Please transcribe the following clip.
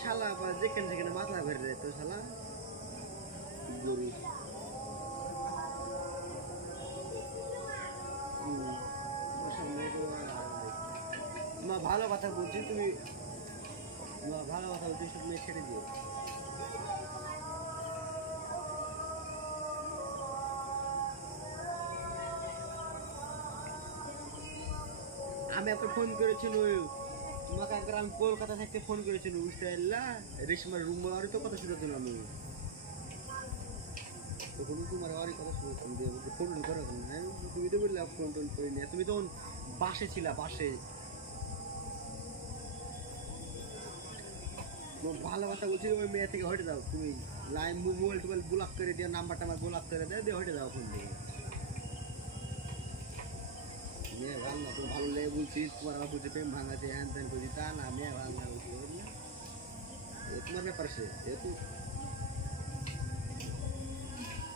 শালা আবার যেখানে যেখানে মাথা ভরে দেয় তো শালা গরু মা ভালো কথা বলছি তুমি ভালো কথা বলছি সব মেয়ে ছেড়ে দিও আমি একটা ফোন করেছিল তোমাকে একবার আমি কলকাতা থেকে ফোন করেছিল বুঝতে পারলা রেশমার রুম আর তো কথা শুনেছিলাম আমি তখন তোমার আর কথা শুনেছিলাম ফোন করো তুমি তো বললে ফোন টোন করে নিয়ে তুমি তখন বাসে ছিলা বাসে ভালো কথা বলছি ওই মেয়ে থেকে হটে দাও তুমি লাইন মোবাইল টোবাইল ব্লক করে দিয়ে নাম্বারটা আমার ব্লক করে দিয়ে হটে দাও ফোন থেকে মেয়ে ভালো না তুমি ভালো লেগে বলছিস তোমার আবার বুঝে প্রেম ভাঙাতে হ্যান ত্যান করছি তা না মেয়ে ভালো না তোমার ব্যাপার সে যেহেতু